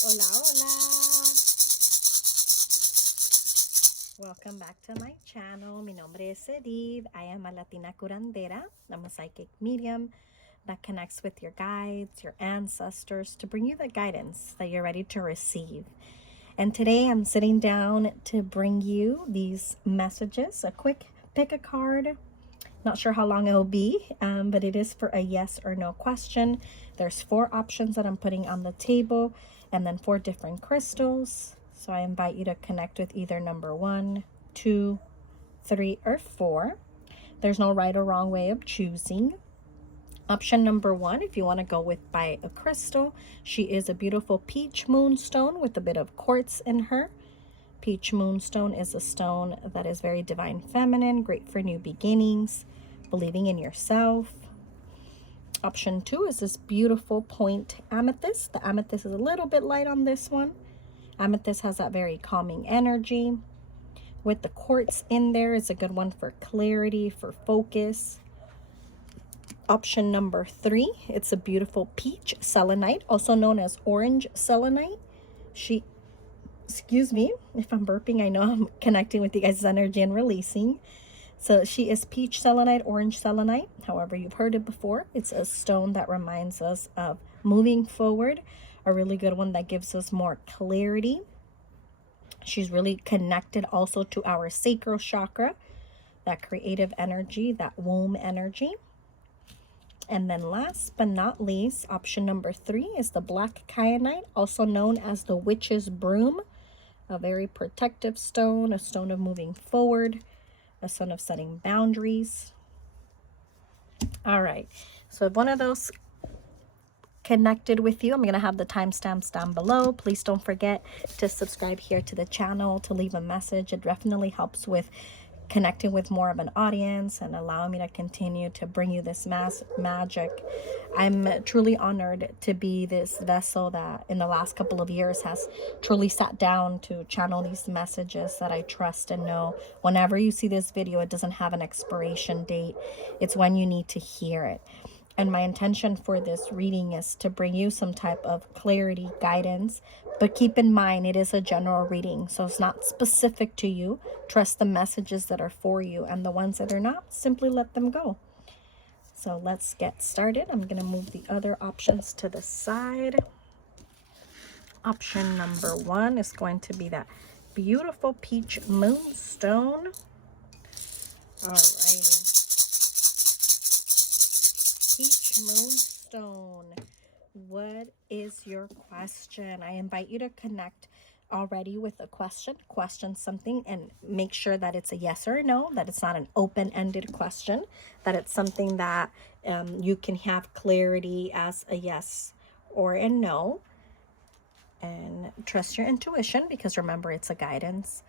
Hola, hola. Welcome back to my channel. Mi nombre es Edith. I am a Latina curandera. I'm a psychic medium that connects with your guides, your ancestors, to bring you the guidance that you're ready to receive. And today I'm sitting down to bring you these messages, a quick pick a card. Not sure how long it'll be, but it is for a yes or no question. There's 4 options that I'm putting on the table and then 4 different crystals. So I invite you to connect with either number 1, 2, 3, or 4. There's no right or wrong way of choosing. Option number 1, if you want to go with by a crystal, she is a beautiful peach moonstone with a bit of quartz in her. Peach moonstone is a stone that is very divine feminine, great for new beginnings, believing in yourself. Option 2 is this beautiful point amethyst. The amethyst is a little bit light on this one. Amethyst has that very calming energy. With the quartz in there, it's a good one for clarity, for focus. Option number 3, it's a beautiful peach selenite, also known as orange selenite. Excuse me if I'm burping. I know I'm connecting with you guys' energy and releasing. So she is peach selenite, orange selenite. However, you've heard it before. It's a stone that reminds us of moving forward. A really good one that gives us more clarity. She's really connected also to our sacral chakra, that creative energy, that womb energy. And then last but not least, option number 3 is the Black Kyanite, also known as the witch's broom. A very protective stone, a stone of moving forward, a stone of setting boundaries. All right, so if one of those connected with you, I'm going to have the timestamps down below. Please don't forget to subscribe here to the channel, to leave a message. It definitely helps with connecting with more of an audience and allowing me to continue to bring you this magic. I'm truly honored to be this vessel that in the last couple of years has truly sat down to channel these messages that I trust and know. Whenever you see this video, it doesn't have an expiration date. It's when you need to hear it. And my intention for this reading is to bring you some type of clarity, guidance. But keep in mind, it is a general reading, so it's not specific to you. Trust the messages that are for you, and the ones that are not, simply let them go. So let's get started. I'm going to move the other options to the side. Option number 1 is going to be that beautiful peach moonstone. Alrighty. Peach moonstone, what is your question? I invite you to connect already with a question something, and make sure that it's a yes or a no, that it's not an open-ended question, that it's something that you can have clarity as a yes or a no. And trust your intuition, because remember, it's a guidance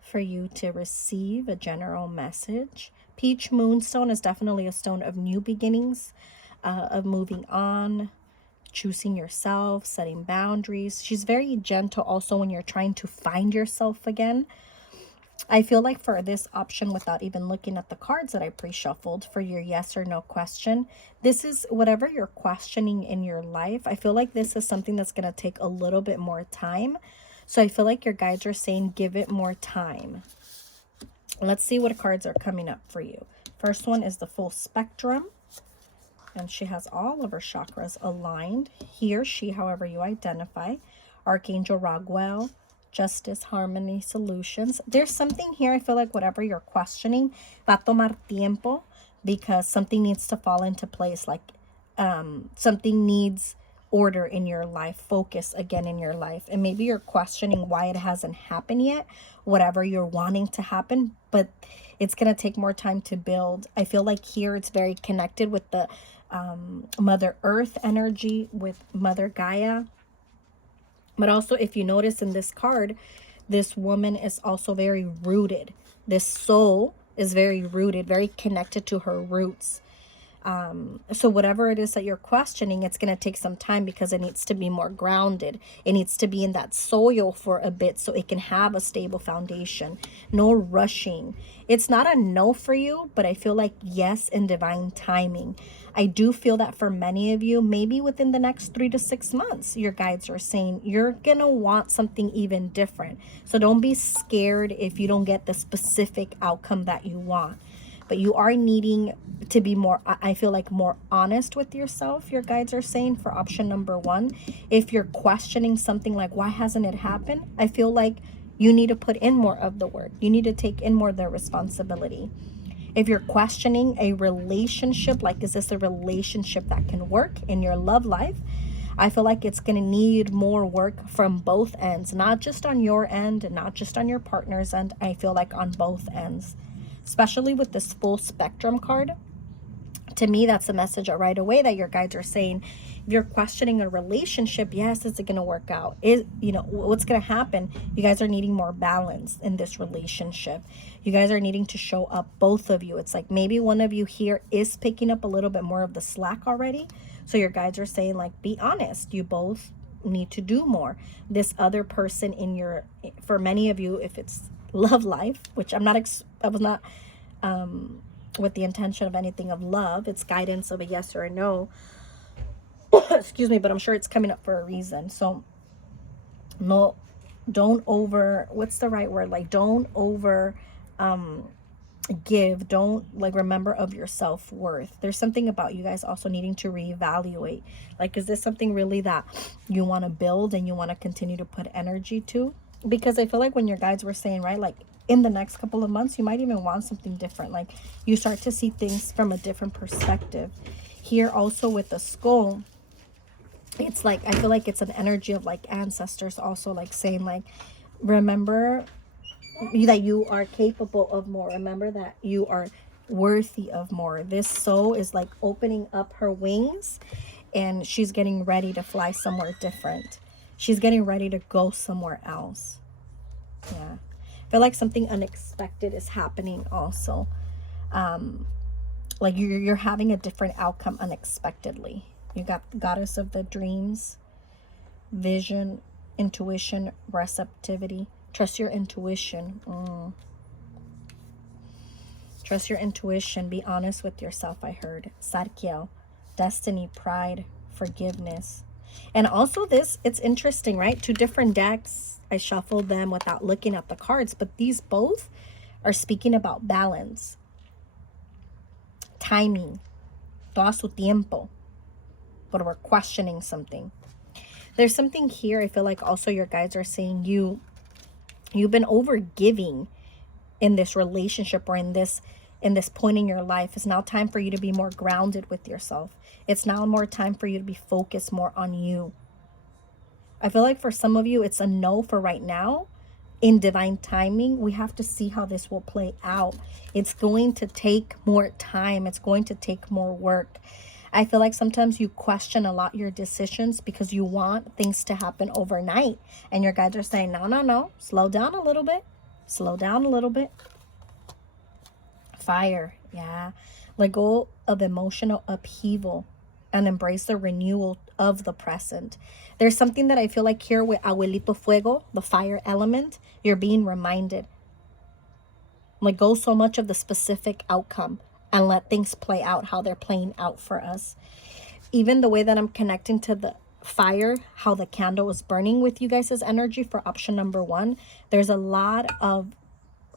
for you to receive a general message. Peach moonstone is definitely a stone of new beginnings, of moving on, choosing yourself, setting boundaries. She's very gentle also when you're trying to find yourself again. I feel like for this option, without even looking at the cards that I pre-shuffled for your yes or no question, this is whatever you're questioning in your life. I feel like this is something that's going to take a little bit more time. So I feel like your guides are saying give it more time. Let's see what cards are coming up for you. First one is the full spectrum. And she has all of her chakras aligned. He or she, however you identify. Archangel Raguel, justice, harmony, solutions. There's something here, I feel like whatever you're questioning, va a tomar tiempo, because something needs to fall into place. Like something needs order in your life, focus again in your life. And maybe you're questioning why it hasn't happened yet, whatever you're wanting to happen, but it's going to take more time to build. I feel like here it's very connected with the Mother Earth energy, with Mother Gaia. But also, if you notice in this card, this woman is also very rooted. This soul is very rooted, very connected to her roots. So whatever it is that you're questioning, it's going to take some time because it needs to be more grounded. It needs to be in that soil for a bit so it can have a stable foundation. No rushing. It's not a no for you, but I feel like yes in divine timing. I do feel that for many of you, maybe within the next 3 to 6 months, your guides are saying you're going to want something even different. So don't be scared if you don't get the specific outcome that you want. But you are needing to be more, I feel like, more honest with yourself, your guides are saying, for option number 1. If you're questioning something like, why hasn't it happened? I feel like you need to put in more of the work. You need to take in more of the responsibility. If you're questioning a relationship, like, is this a relationship that can work in your love life? I feel like it's going to need more work from both ends, not just on your end, not just on your partner's end. I feel like on both ends. Especially with this full spectrum card, to me, that's a message right away that your guides are saying, if you're questioning a relationship, yes, is it going to work out? What's going to happen? You guys are needing more balance in this relationship. You guys are needing to show up, both of you. It's like maybe one of you here is picking up a little bit more of the slack already. So your guides are saying, like, be honest. You both need to do more. This other person for many of you, if it's love life, which I was not with the intention of anything of love, it's guidance of a yes or a no. Excuse me, but I'm sure it's coming up for a reason. So no, don't over, what's the right word, like, don't over give, don't, like, remember of your self-worth. There's something about you guys also needing to reevaluate, like, is this something really that you want to build and you want to continue to put energy to? Because I feel like when your guides were saying, right, like, in the next couple of months, you might even want something different. Like, you start to see things from a different perspective. Here also with the skull, it's like, I feel like it's an energy of, like, ancestors also, like, saying, like, remember that you are capable of more. Remember that you are worthy of more. This soul is, like, opening up her wings, and she's getting ready to fly somewhere different. She's getting ready to go somewhere else. Yeah. I feel like something unexpected is happening also. Like, you're having a different outcome unexpectedly. You got the goddess of the dreams, vision, intuition, receptivity. Trust your intuition. Trust your intuition. Be honest with yourself, I heard. Sarkiel, destiny, pride, forgiveness. And also this, it's interesting, right? 2 different decks. I shuffled them without looking at the cards, but these both are speaking about balance, timing, todo su tiempo. But we're questioning something. There's something here, I feel like also your guides are saying you've been over giving in this relationship or in this point in your life. It's now time for you to be more grounded with yourself. It's now more time for you to be focused more on you. I feel like for some of you, it's a no for right now. In divine timing, we have to see how this will play out. It's going to take more time. It's going to take more work. I feel like sometimes you question a lot your decisions because you want things to happen overnight. And your guides are saying, no, slow down a little bit. Slow down a little bit. Fire, yeah. Let go of emotional upheaval and embrace the renewal of the present. There's something that I feel like here with Abuelito Fuego, the fire element, you're being reminded. Let go so much of the specific outcome and let things play out how they're playing out for us. Even the way that I'm connecting to the fire, how the candle is burning with you guys' energy for option number 1. There's a lot of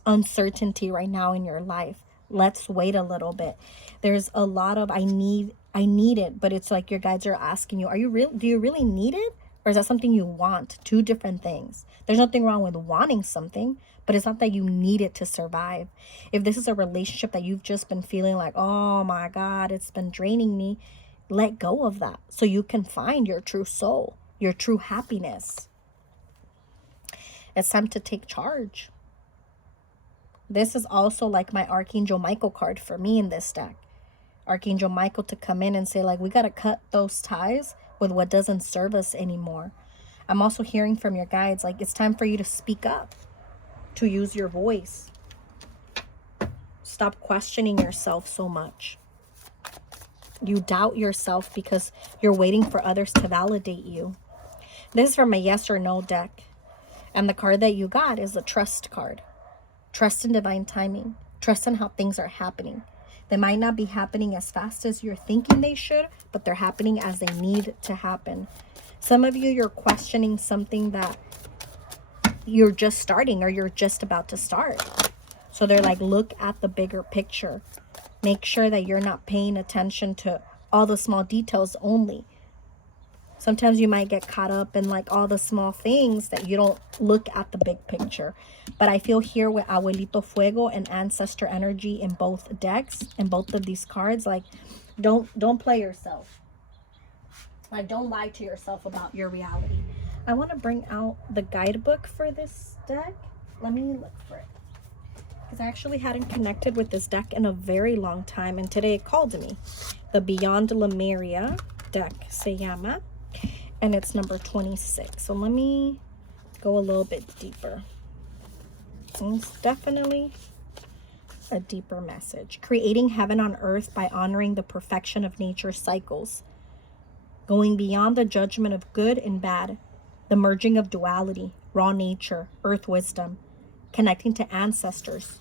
uncertainty right now in your life. Let's wait a little bit. There's a lot of I need it, but it's like your guides are asking you, do you really need it? Or is that something you want? 2 different things. There's nothing wrong with wanting something, but it's not that you need it to survive. If this is a relationship that you've just been feeling like, oh my God, it's been draining me, let go of that so you can find your true soul, your true happiness. It's time to take charge. This is also like my Archangel Michael card for me in this deck. Archangel Michael to come in and say, like, we got to cut those ties with what doesn't serve us anymore. I'm also hearing from your guides, like, it's time for you to speak up, to use your voice. Stop questioning yourself so much. You doubt yourself because you're waiting for others to validate you. This is from a yes or no deck. And the card that you got is the trust card. Trust in divine timing. Trust in how things are happening. They might not be happening as fast as you're thinking they should, but they're happening as they need to happen. Some of you, you're questioning something that you're just starting or you're just about to start. So they're like, look at the bigger picture. Make sure that you're not paying attention to all the small details only. Sometimes you might get caught up in like all the small things that you don't look at the big picture. But I feel here with Abuelito Fuego and Ancestor Energy in both decks, in both of these cards, like don't play yourself. Like, don't lie to yourself about your reality. I want to bring out the guidebook for this deck. Let me look for it. Because I actually hadn't connected with this deck in a very long time. And today it called me. The Beyond Lemuria deck se llama. And it's number 26. So let me go a little bit deeper. It's definitely a deeper message. Creating heaven on earth by honoring the perfection of nature's cycles. Going beyond the judgment of good and bad. The merging of duality, raw nature, earth wisdom. Connecting to ancestors.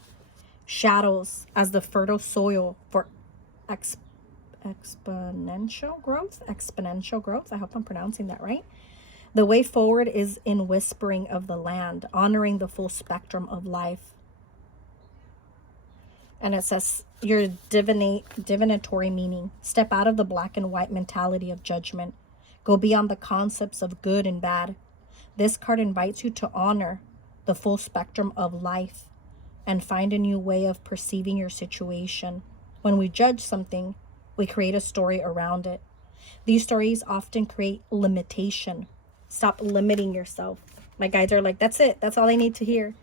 Shadows as the fertile soil for exponential growth. I hope I'm pronouncing that right. The way forward is in whispering of the land, honoring the full spectrum of life. And it says your divinatory meaning. Step out of the black and white mentality of judgment. Go beyond the concepts of good and bad. This card invites you to honor the full spectrum of life and find a new way of perceiving your situation. When we judge something, we create a story around it. These stories often create limitation. Stop limiting yourself. My guides are like, that's it. That's all I need to hear.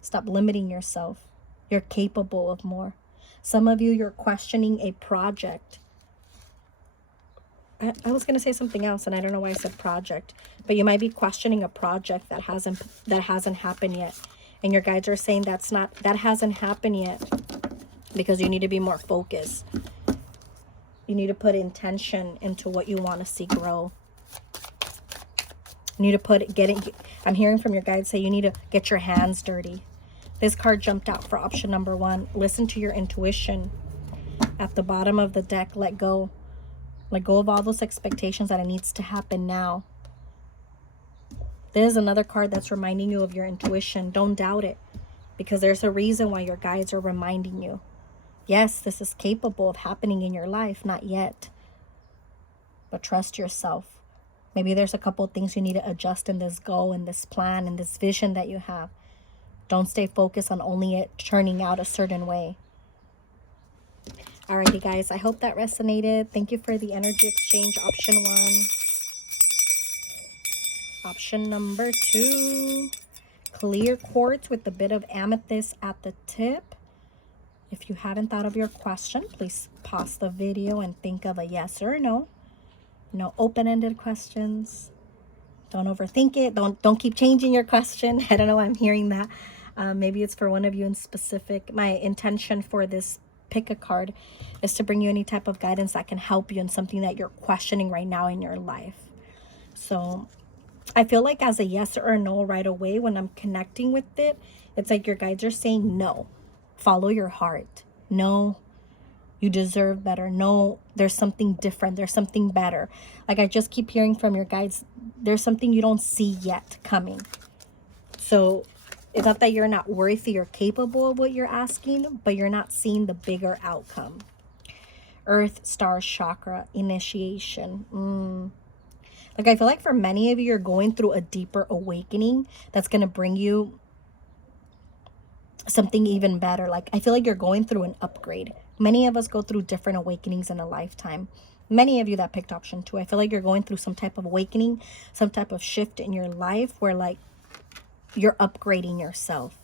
Stop limiting yourself. You're capable of more. Some of you, you're questioning a project. I was going to say something else, and I don't know why I said project. But you might be questioning a project that hasn't happened yet. And your guides are saying that hasn't happened yet because you need to be more focused. You need to put intention into what you want to see grow. You need to I'm hearing from your guides say you need to get your hands dirty. This card jumped out for option number 1. Listen to your intuition. At the bottom of the deck, let go. Let go of all those expectations that it needs to happen now. There's another card that's reminding you of your intuition. Don't doubt it, because there's a reason why your guides are reminding you. Yes, this is capable of happening in your life, not yet. But trust yourself. Maybe there's a couple of things you need to adjust in this goal, in this plan, in this vision that you have. Don't stay focused on only it turning out a certain way. Alrighty, guys. I hope that resonated. Thank you for the energy exchange. Option 1. Option number 2. Clear quartz with a bit of amethyst at the tip. If you haven't thought of your question, please pause the video and think of a yes or a no. No open-ended questions. Don't overthink it. Don't keep changing your question. I don't know why I'm hearing that. Maybe it's for one of you in specific. My intention for this pick a card is to bring you any type of guidance that can help you in something that you're questioning right now in your life. So I feel like as a yes or a no right away, when I'm connecting with it, it's like your guides are saying no. Follow your heart. No, you deserve better. No, there's something different. There's something better. Like I just keep hearing from your guides, there's something you don't see yet coming. So it's not that you're not worthy or capable of what you're asking, but you're not seeing the bigger outcome. Earth, star, chakra, initiation. Like I feel like for many of you, you're going through a deeper awakening that's going to bring you something even better. Like I feel like you're going through an upgrade. Many of us go through different awakenings in a lifetime. Many of you that picked option 2, I feel like you're going through some type of awakening, some type of shift in your life where like you're upgrading yourself.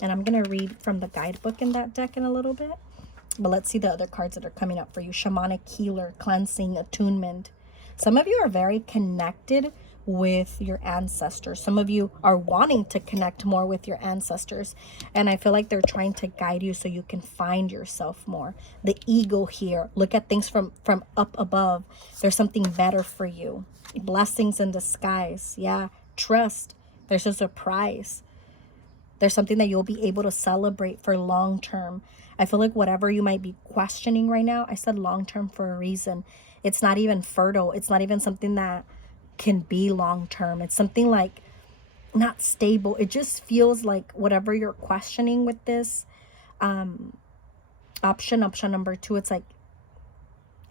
And I'm going to read from the guidebook in that deck in a little bit. But let's see the other cards that are coming up for you. Shamanic healer, cleansing, attunement. Some of you are very connected with your ancestors. Some of you are wanting to connect more with your ancestors, and I feel like they're trying to guide you so you can find yourself more. The ego here, look at things from up above. There's something better for you. Blessings in disguise. Yeah, trust. There's a surprise. There's something that you'll be able to celebrate for long term. I feel like whatever you might be questioning right now, I said long term for a reason. It's not even fertile. It's not even something that can be long term. It's something like not stable. It just feels like whatever you're questioning with this option number 2, it's like,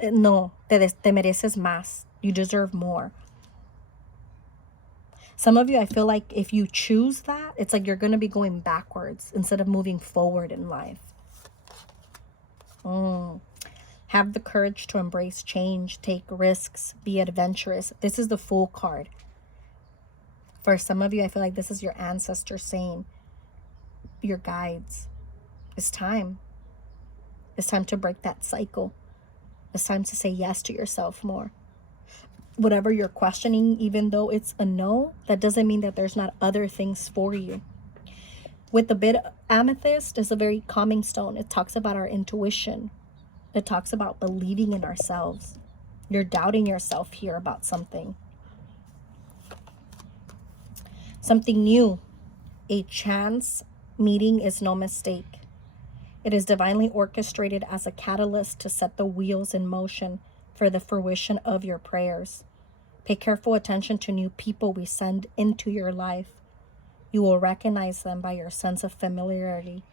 no, te mereces más. You deserve more. Some of you, I feel like if you choose that, it's like you're going to be going backwards instead of moving forward in life. Have the courage to embrace change, take risks, be adventurous. This is the Fool card. For some of you, I feel like this is your ancestors saying, your guides, it's time. It's time to break that cycle. It's time to say yes to yourself more. Whatever you're questioning, even though it's a no, that doesn't mean that there's not other things for you. With the bit amethyst, is a very calming stone. It talks about our intuition. It talks about believing in ourselves. You're doubting yourself here about something. Something new. A chance meeting is no mistake. It is divinely orchestrated as a catalyst to set the wheels in motion for the fruition of your prayers. Pay careful attention to new people we send into your life. You will recognize them by your sense of familiarity,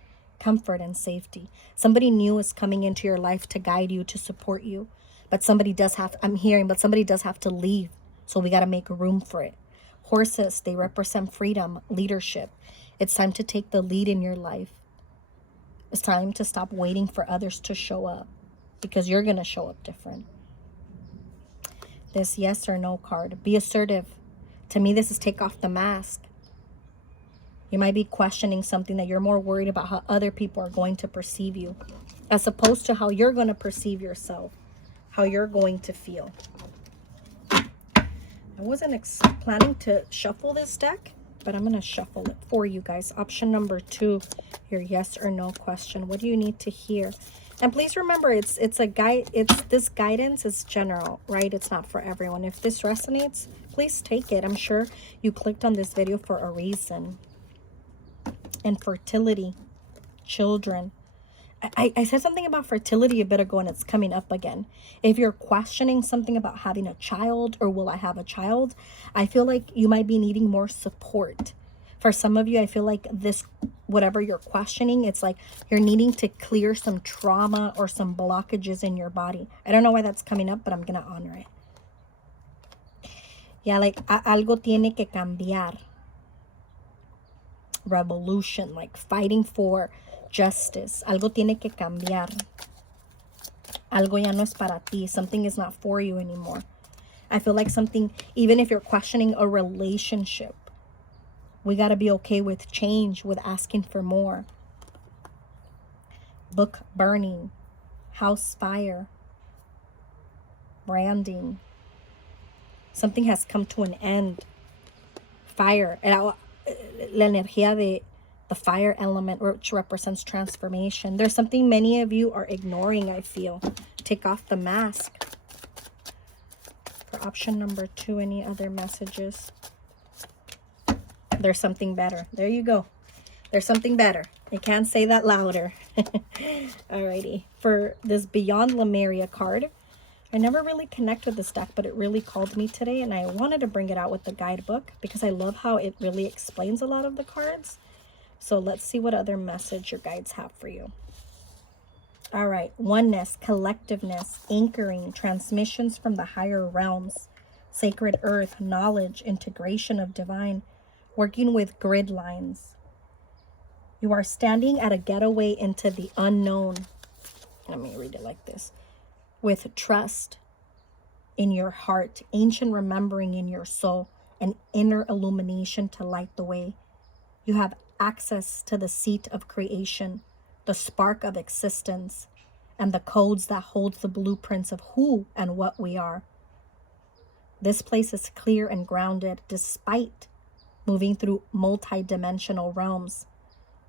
comfort, and safety. Somebody new is coming into your life to guide you, to support you. But somebody does have, but somebody does have to leave. So we got to make room for it. Horses, they represent freedom, leadership. It's time to take the lead in your life. It's time to stop waiting for others to show up, because you're going to show up different. This yes or no card. Be assertive. To me, this is take off the mask. You might be questioning something that you're more worried about how other people are going to perceive you, as opposed to how you're going to perceive yourself, how you're going to feel. I wasn't planning to shuffle this deck, but I'm going to shuffle it for you guys. Option number 2, your yes or no question. What do you need to hear? And please remember, it's a guide. This guidance is general, right? It's not for everyone. If this resonates, please take it. I'm sure you clicked on this video for a reason. Infertility, children. I said something about fertility a bit ago, and it's coming up again. If you're questioning something about having a child, or will I have a child, I feel like you might be needing more support. For some of you, I feel like this, whatever you're questioning, it's like you're needing to clear some trauma or some blockages in your body. I don't know why that's coming up, but I'm going to honor it. Yeah, like algo tiene que cambiar. Revolution, like fighting for justice. Algo tiene que cambiar. Algo ya no es para ti. Something is not for you anymore. I feel like something, even if you're questioning a relationship, we got to be okay with change, with asking for more. Book burning, house fire, branding. Something has come to an end. Fire. La energía de the fire element, which represents transformation. There's something many of you are ignoring, I feel. Take off the mask. For option number 2, any other messages? There's something better. There you go. There's something better. You can't say that louder. Alrighty. For this Beyond Lemuria card, I never really connect with this deck, but it really called me today, and I wanted to bring it out with the guidebook because I love how it really explains a lot of the cards. So let's see what other message your guides have for you. All right. Oneness, collectiveness, anchoring, transmissions from the higher realms, sacred earth, knowledge, integration of divine, working with grid lines. You are standing at a getaway into the unknown. Let me read it like this. With trust in your heart, ancient remembering in your soul, and inner illumination to light the way. You have access to the seat of creation, the spark of existence, and the codes that hold the blueprints of who and what we are. This place is clear and grounded despite moving through multi-dimensional realms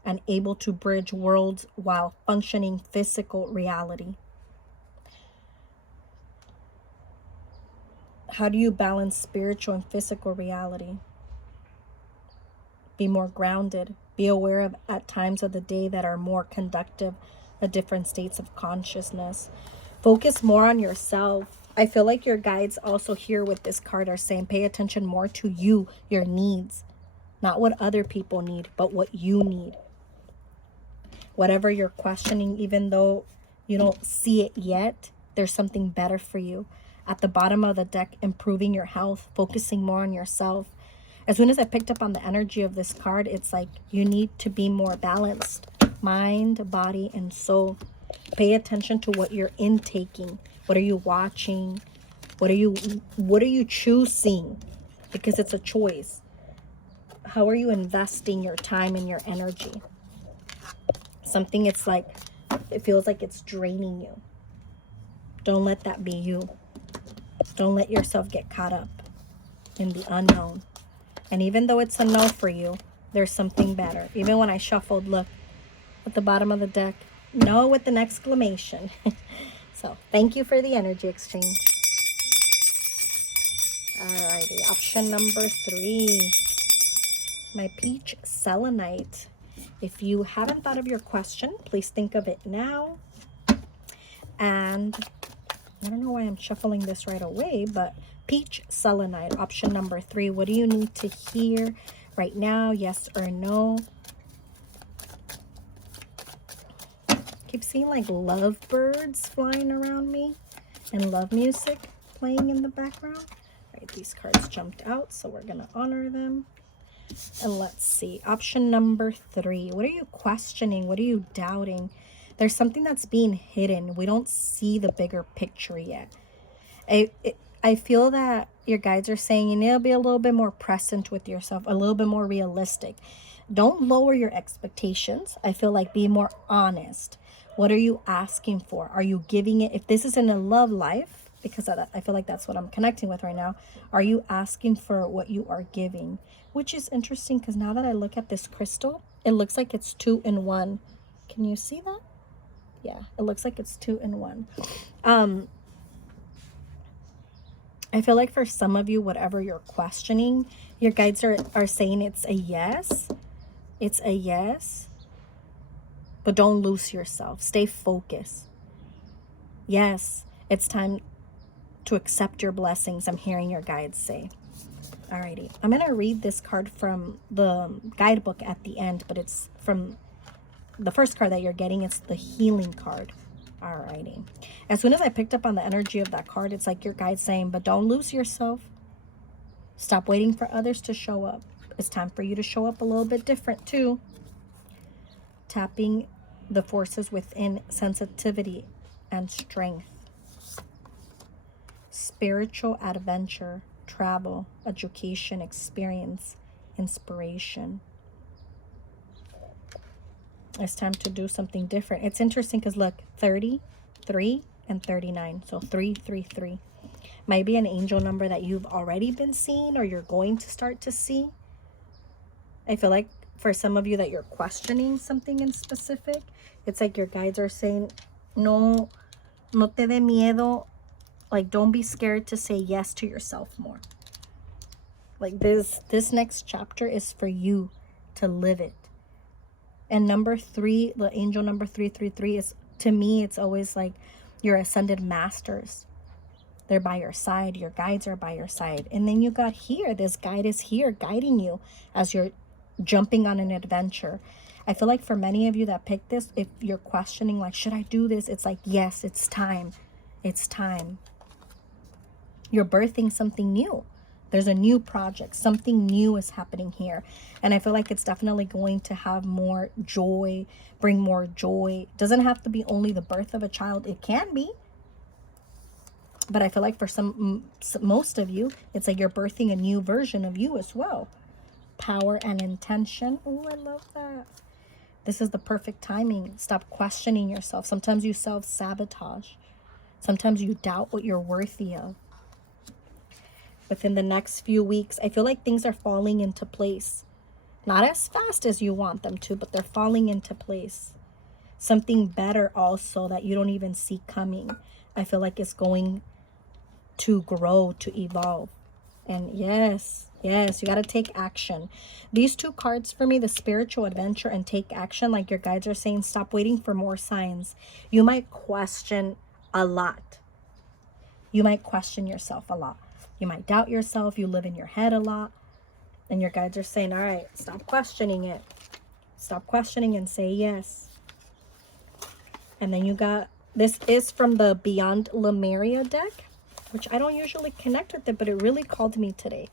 and able to bridge worlds while functioning physical reality. How do you balance spiritual and physical reality? Be more grounded. Be aware of at times of the day that are more conductive at different states of consciousness. Focus more on yourself. I feel like your guides also here with this card are saying pay attention more to you, your needs. Not what other people need, but what you need. Whatever you're questioning, even though you don't see it yet, there's something better for you. At the bottom of the deck, improving your health, focusing more on yourself. As soon as I picked up on the energy of this card, it's like you need to be more balanced. Mind, body, and soul. Pay attention to what you're intaking. What are you watching? What are you choosing? Because it's a choice. How are you investing your time and your energy? Something it's like, it feels like it's draining you. Don't let that be you. Don't let yourself get caught up in the unknown. And even though it's a no for you, there's something better. Even when I shuffled, look, at the bottom of the deck, no with an exclamation. So thank you for the energy exchange. Alrighty, option number 3. My Peach Selenite. If you haven't thought of your question, please think of it now. And I don't know why I'm shuffling this right away, but Peach Selenite, option number 3. What do you need to hear right now? Yes or no? Keep seeing like lovebirds flying around me and love music playing in the background. All right, these cards jumped out, so we're going to honor them. And let's see. Option number 3. What are you questioning? What are you doubting? There's something that's being hidden. We don't see the bigger picture yet. I feel that your guides are saying you need to be a little bit more present with yourself, a little bit more realistic. Don't lower your expectations. I feel like be more honest. What are you asking for? Are you giving it? If this is in a love life, because I feel like that's what I'm connecting with right now, are you asking for what you are giving? Which is interesting because now that I look at this crystal, it looks like it's 2 in 1. Can you see that? Yeah, it looks like it's 2 in 1. I feel like for some of you, whatever you're questioning, your guides are saying it's a yes. It's a yes. But don't lose yourself. Stay focused. Yes, it's time to accept your blessings. I'm hearing your guides say. Alrighty. I'm going to read this card from the guidebook at the end, but it's from the first card that you're getting. It's the healing card. Alrighty. As soon as I picked up on the energy of that card, it's like your guide's saying, but don't lose yourself. Stop waiting for others to show up. It's time for you to show up a little bit different too. Tapping the forces within, sensitivity and strength. Spiritual adventure, travel, education, experience, inspiration. It's time to do something different. It's interesting because look, 33 and 39. So 333. Might be an angel number that you've already been seeing or you're going to start to see. I feel like for some of you that you're questioning something in specific, it's like your guides are saying, no te dé miedo. Like, don't be scared to say yes to yourself more. Like this next chapter is for you to live it. And number 3, the angel number 333 is, to me, it's always like your ascended masters. They're by your side. Your guides are by your side. And then you got here, this guide is here guiding you as you're jumping on an adventure. I feel like for many of you that picked this, if you're questioning like, should I do this? It's like, yes, it's time. It's time. You're birthing something new. There's a new project. Something new is happening here. And I feel like it's definitely going to have more joy, bring more joy. It doesn't have to be only the birth of a child. It can be. But I feel like for most of you, it's like you're birthing a new version of you as well. Power and intention. Oh, I love that. This is the perfect timing. Stop questioning yourself. Sometimes you self-sabotage. Sometimes you doubt what you're worthy of. within the next few weeks. I feel like things are falling into place. Not as fast as you want them to, but they're falling into place. Something better also that you don't even see coming. I feel like it's going to grow, to evolve. And yes, yes, you got to take action. These two cards for me, the spiritual adventure and take action, like your guides are saying, stop waiting for more signs. You might question a lot. You might question yourself a lot. You might doubt yourself. You live in your head a lot. And your guides are saying, all right, stop questioning it. Stop questioning and say yes. And then you got, this is from the Beyond Lemuria deck, which I don't usually connect with it, but it really called me today.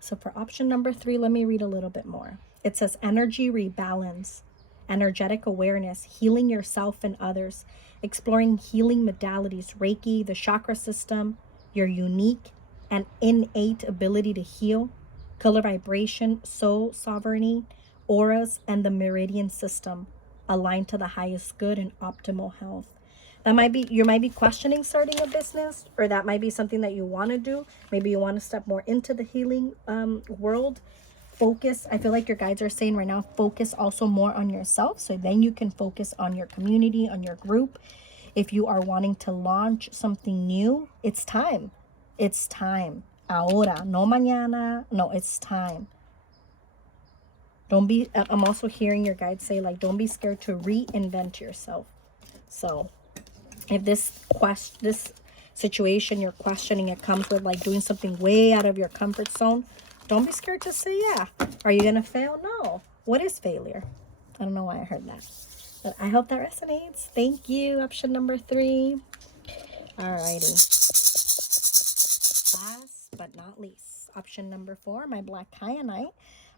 So for option number 3, let me read a little bit more. It says energy rebalance, energetic awareness, healing yourself and others, exploring healing modalities, Reiki, the chakra system, your unique and innate ability to heal, color vibration, soul sovereignty, auras, and the meridian system aligned to the highest good and optimal health. That might be, you might be questioning starting a business, or that might be something that you want to do. Maybe you want to step more into the healing world. Focus, I feel like your guides are saying right now, focus also more on yourself, so then you can focus on your community, on your group. If you are wanting to launch something new, it's time. It's time. Ahora, no mañana. No, it's time. Don't be, I'm also hearing your guides say, like, don't be scared to reinvent yourself. So if this situation you're questioning, it comes with like doing something way out of your comfort zone, don't be scared to say yeah. Are you gonna fail? No. What is failure? I don't know why I heard that, but I hope that resonates. Thank you. Option number 3. Alrighty, last but not least, option number 4, my Black Kyanite,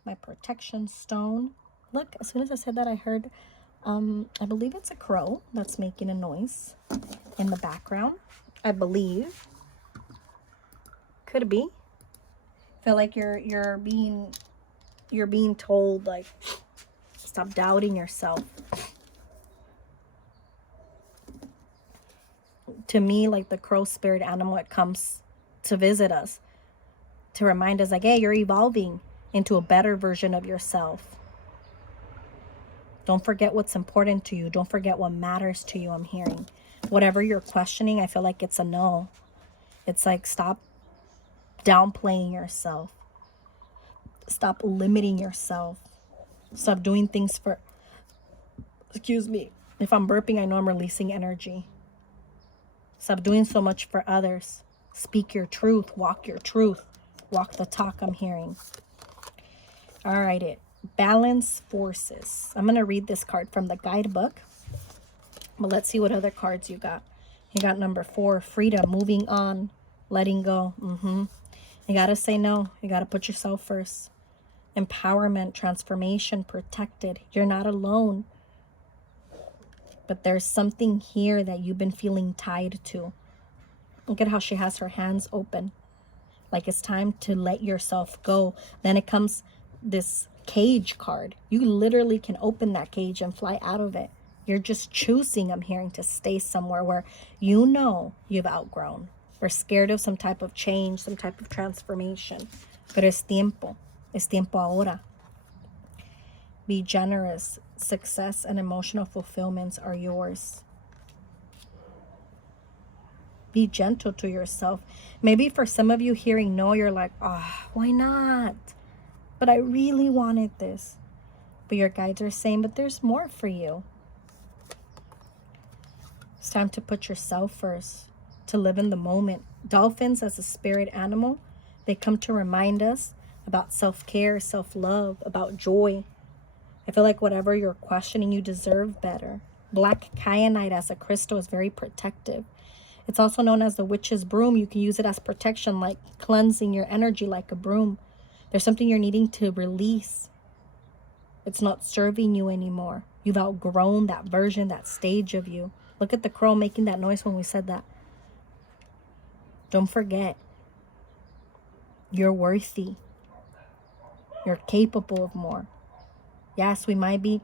my protection stone. Look, as soon as I said that, I heard I believe it's a crow that's making a noise in the background. I believe. Could be. Feel like you're being told, like, stop doubting yourself. To me, like the crow spirit animal, it comes to visit us, to remind us, like, hey, you're evolving into a better version of yourself. Don't forget what's important to you. Don't forget what matters to you, I'm hearing. Whatever you're questioning, I feel like it's a no. It's like, stop downplaying yourself. Stop limiting yourself. Stop doing things for, excuse me, if I'm burping, I know I'm releasing energy. Stop doing so much for others. Speak your truth. Walk your truth. Walk the talk, I'm hearing. All right, balance forces. I'm going to read this card from the guidebook. But let's see what other cards you got. You got number 4, freedom, moving on, letting go. You got to say no. You got to put yourself first. Empowerment, transformation, protected. You're not alone. But there's something here that you've been feeling tied to. Look at how she has her hands open. Like it's time to let yourself go. Then it comes this cage card. You literally can open that cage and fly out of it. You're just choosing, I'm hearing, to stay somewhere where you know you've outgrown. Or scared of some type of change, some type of transformation. But es tiempo. Es tiempo ahora. Be generous. Success and emotional fulfillments are yours. Be gentle to yourself. Maybe for some of you hearing no, you're like, why not? But I really wanted this. But your guides are saying, but there's more for you. It's time to put yourself first, to live in the moment. Dolphins, as a spirit animal, they come to remind us about self-care, self-love, about joy. I feel like whatever you're questioning, you deserve better. Black Kyanite as a crystal is very protective. It's also known as the witch's broom. You can use it as protection, like cleansing your energy like a broom. There's something you're needing to release. It's not serving you anymore. You've outgrown that version, that stage of you. Look at the crow making that noise when we said that. Don't forget. You're worthy. You're capable of more. Yes, we might be.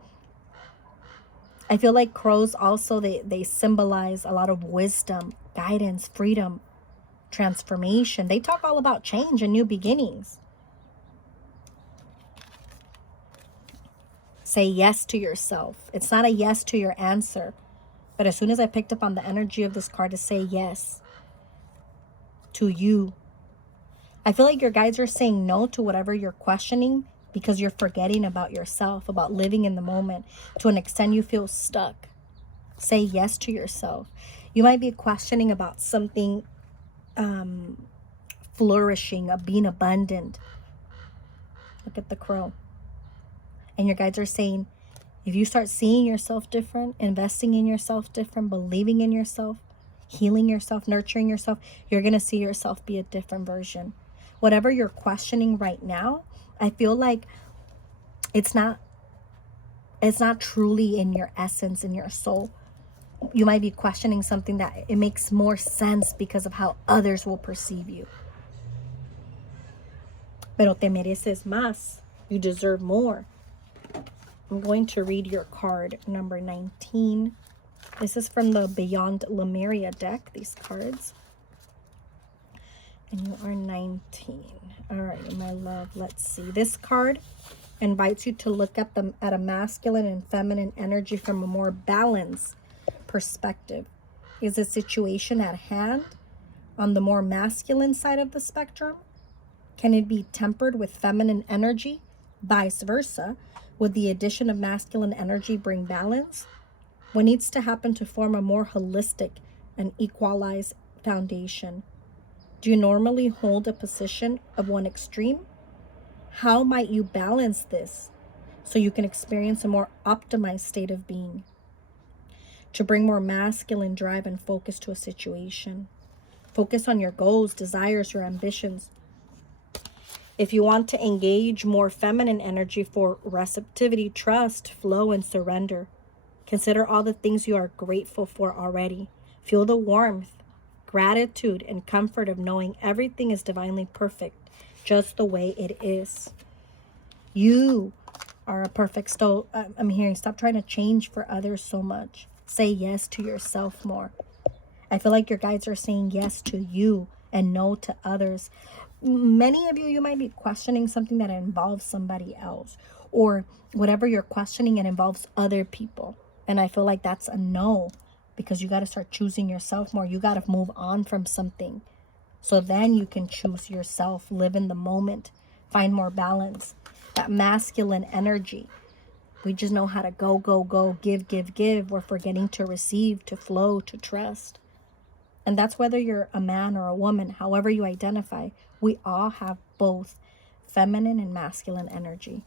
I feel like crows also, they symbolize a lot of wisdom, guidance, freedom. transformation. They talk all about change and new beginnings. Say yes to yourself. It's not a yes to your answer. But as soon as I picked up on the energy of this card, to say yes to you. I feel like your guides are saying no to whatever you're questioning because you're forgetting about yourself, about living in the moment. To an extent, you feel stuck. Say yes to yourself. You might be questioning about something flourishing, of being abundant. Look at the crow. And your guides are saying, if you start seeing yourself different, investing in yourself different, believing in yourself, healing yourself, nurturing yourself, you're going to see yourself be a different version. Whatever you're questioning right now, I feel like it's not truly in your essence, in your soul. You might be questioning something that it makes more sense because of how others will perceive you. Pero te mereces más. You deserve more. I'm going to read your card number 19. This is from the Beyond Lemuria deck, these cards. And you are 19. All right, my love, let's see. This card invites you to look at a masculine and feminine energy from a more balanced perspective. Is a situation at hand on the more masculine side of the spectrum? Can it be tempered with feminine energy? Vice versa. Would the addition of masculine energy bring balance? What needs to happen to form a more holistic and equalized foundation? Do you normally hold a position of one extreme? How might you balance this so you can experience a more optimized state of being? To bring more masculine drive and focus to a situation. Focus on your goals, desires, your ambitions. If you want to engage more feminine energy for receptivity, trust, flow, and surrender, consider all the things you are grateful for already. Feel the warmth, gratitude, and comfort of knowing everything is divinely perfect, just the way it is. You are a perfect soul. I'm hearing, stop trying to change for others so much. Say yes to yourself more. I feel like your guides are saying yes to you and no to others. Many of you, you might be questioning something that involves somebody else, or whatever you're questioning, it involves other people. And I feel like that's a no, because you got to start choosing yourself more. You got to move on from something. So then you can choose yourself, live in the moment, find more balance. That masculine energy. We just know how to go, go, go, give, give, give. We're forgetting to receive, to flow, to trust. And that's whether you're a man or a woman, however you identify. We all have both feminine and masculine energy.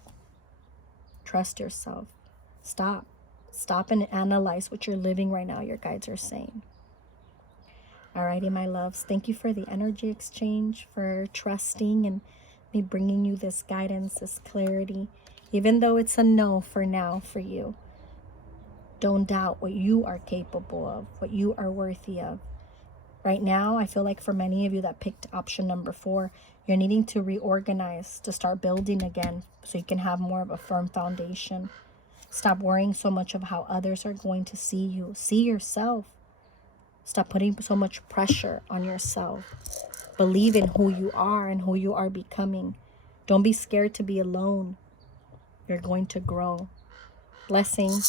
Trust yourself. Stop. Stop and analyze what you're living right now, your guides are saying. Alrighty, my loves. Thank you for the energy exchange, for trusting and me bringing you this guidance, this clarity. Even though it's a no for now for you, don't doubt what you are capable of, what you are worthy of. Right now, I feel like for many of you that picked option number 4, you're needing to reorganize, to start building again so you can have more of a firm foundation. Stop worrying so much of how others are going to see you. See yourself. Stop putting so much pressure on yourself. Believe in who you are and who you are becoming. Don't be scared to be alone. You're going to grow. Blessings.